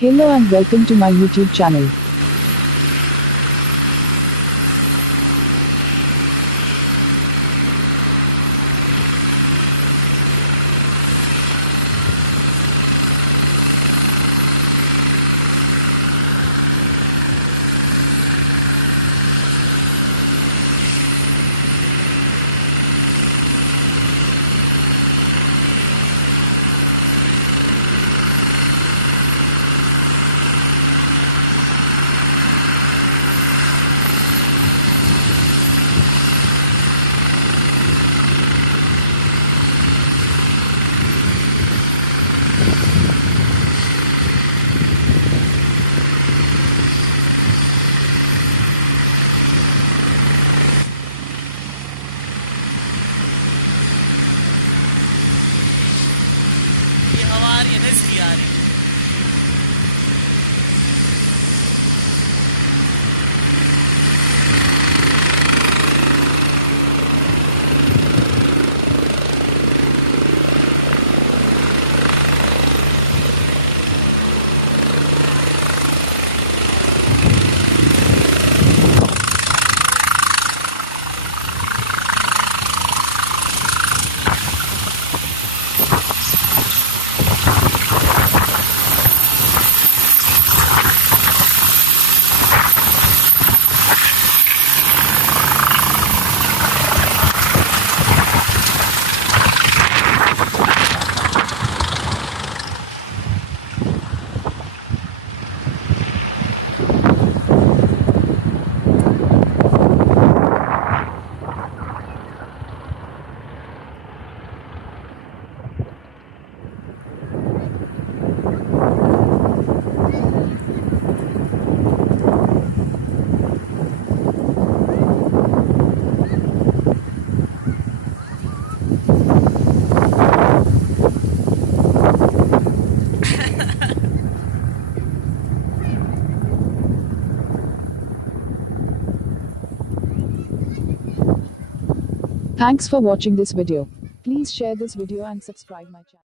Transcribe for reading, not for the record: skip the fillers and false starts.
Hello and welcome to my YouTube channel. ये हवा आ रही है ना, इसकी आ रही है। Thanks for watching this video. Please share this video and subscribe my channel.